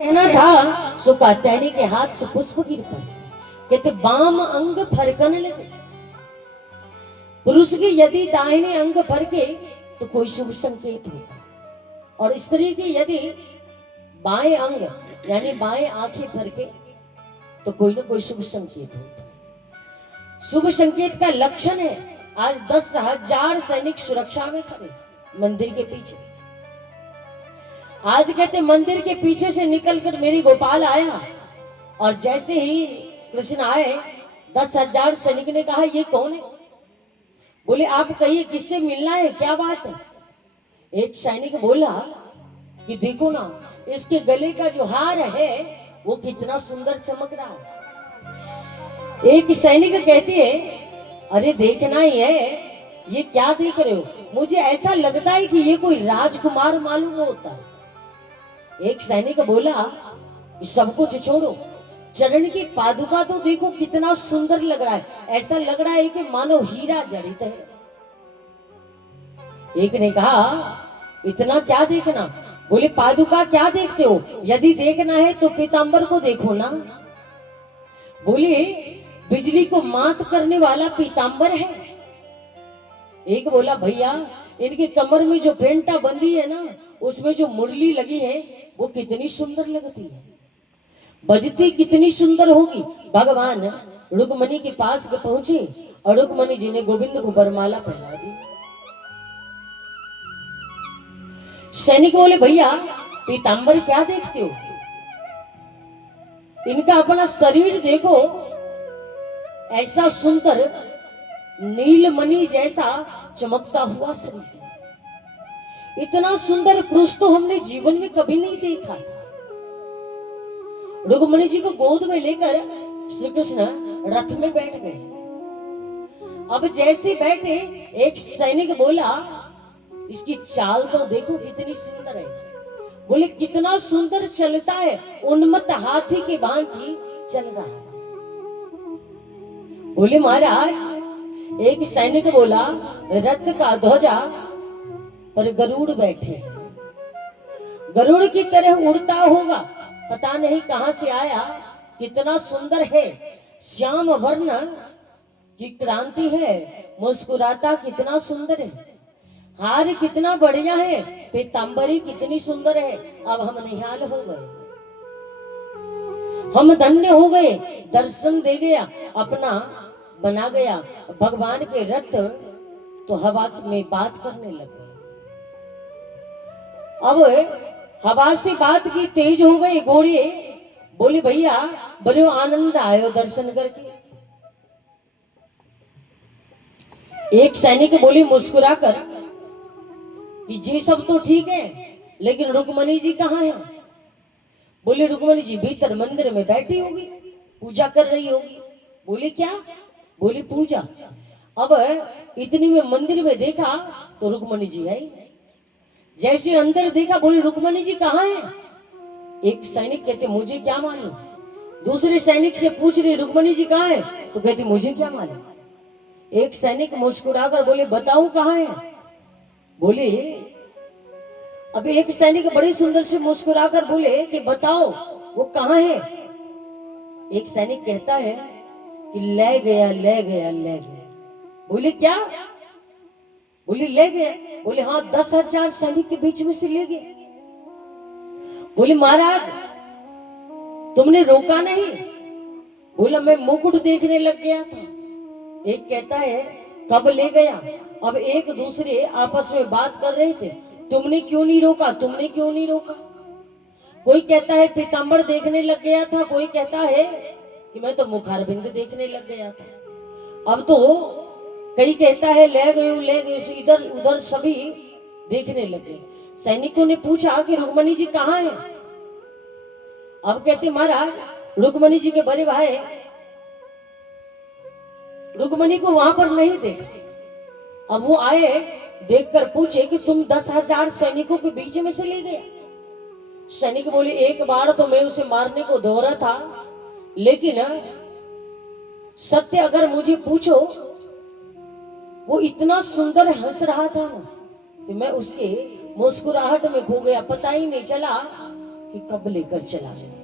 कहना था सो कात्यायनी के हाथ से पुष्प गिर पड़े। कहते बाम अंग फरकन लगे। पुरुष की यदि दाहिने अंग फरके तो कोई शुभ संकेत होता, और स्त्री की यदि बाएं अंग यानी बाएं आंखें फरके तो कोई ना कोई शुभ संकेत होता। शुभ संकेत का लक्षण है आज 10,000 सैनिक सुरक्षा में खड़े मंदिर के पीछे। आज कहते मंदिर के पीछे से निकलकर मेरी गोपाल आया, और जैसे ही कृष्ण आए 10,000 सैनिक ने कहा ये कौन है? बोले आप कहिए किससे मिलना है, क्या बात है? एक सैनिक बोला कि देखो ना इसके गले का जो हार है वो कितना सुंदर चमक रहा है। एक सैनिक कहते हैं अरे देखना ही है, ये क्या देख रहे हो? मुझे ऐसा लगता है कि ये कोई राजकुमार मालूम होता है। एक सैनिक बोला सब कुछ छोड़ो, चरण की पादुका तो देखो कितना सुंदर लग रहा है, ऐसा लग रहा है कि मानो हीरा जड़ित है। एक ने कहा इतना क्या देखना? बोले पादुका क्या देखते हो? यदि देखना है तो पीतांबर को देखो ना। बोले बिजली को मात करने वाला पीतांबर है। एक बोला भैया इनके कमर में जो पेंटा बंदी है ना उसमें जो मुरली लगी है वो कितनी सुंदर लगती है, बजती कितनी सुंदर होगी। भगवान रुक्मणी के पास पहुंचे और रुक्मणी जी ने गोविंद को वरमाला पहना दी। सैनिक बोले भैया पीतांबर क्या देखते हो? इनका अपना शरीर देखो, ऐसा सुंदर नीलमणि जैसा चमकता हुआ शरीर, इतना सुंदर पुरुष तो हमने जीवन में कभी नहीं देखा। रुक्मणी जी को गोद में लेकर श्री कृष्ण रथ में बैठ गए। अब जैसे बैठे एक सैनिक बोला इसकी चाल तो देखो कितनी सुंदर है। बोले कितना सुंदर चलता है, उन्मत्त हाथी की भांति चल रहा है। बोले महाराज एक सैनिक बोला रथ का ध्वजा पर गरुड़ बैठे, गरुड़ की तरह उड़ता होगा, पता नहीं कहां से आया, कितना सुंदर है, श्याम वर्ण की क्रांति है, मुस्कुराता कितना सुंदर है, हार कितना बढ़िया है, पीतांबरी कितनी सुंदर है। अब हम निहाल हो गए, हम धन्य हो गए, दर्शन दे गया, अपना बना गया। भगवान के रथ तो हवा में बात करने लगे। अब हवा से बात की तेज हो गई घोड़े। बोले भैया बड़े आनंद आयो दर्शन करके। एक सैनिक बोले मुस्कुराकर कि जी सब तो ठीक है लेकिन रुक्मणी जी कहाँ है? बोले रुक्मणी जी भीतर मंदिर में बैठी होगी, पूजा कर रही होगी। बोले क्या? बोले पूजा। अब इतनी में मंदिर में देखा तो रुक्मणी जी आई। जैसे अंदर देखा बोले रुक्मणी जी कहाँ है? एक सैनिक कहते मुझे क्या मालूम। दूसरे सैनिक से पूछ रहे रुक्मणी जी कहाँ है? तो कहते मुझे क्या मालूम। एक सैनिक मुस्कुराकर बोले बताऊं कहाँ है? बोले अभी एक सैनिक बड़े सुंदर से मुस्कुराकर बोले कि बताओ वो कहाँ है? एक सैनिक कहता है कि ले गया ले गया ले गया। बोले क्या? बोले ले गए। बोले हाँ 10,000 सैनिक के बीच में से ले गए। बोले महाराज तुमने रोका नहीं? बोला मैं मुकुट देखने लग गया था। एक कहता है कब ले गया? अब एक दूसरे आपस में बात कर रहे थे, तुमने क्यों नहीं रोका, तुमने क्यों नहीं रोका। कोई कहता है पीतांबर देखने लग गया था, कोई कहता है कि मैं तो मुखारबिंद देखने लग गया था। अब तो कई कहता है ले गए, इधर उधर सभी देखने लगे। सैनिकों ने पूछा कि रुक्मणी जी कहाँ है? अब कहते महाराज रुक्मणी जी के बड़े भाई रुक्मणी को वहां पर नहीं देखे। अब वो आए देखकर पूछे कि तुम 10,000 सैनिकों के बीच में से ले गए। सैनिक बोले एक बार तो मैं उसे मारने को दौड़ा था, लेकिन सत्य अगर मुझे पूछो वो इतना सुंदर हंस रहा था ना कि मैं उसके मुस्कुराहट में खो गया, पता ही नहीं चला कि कब लेकर चला गया।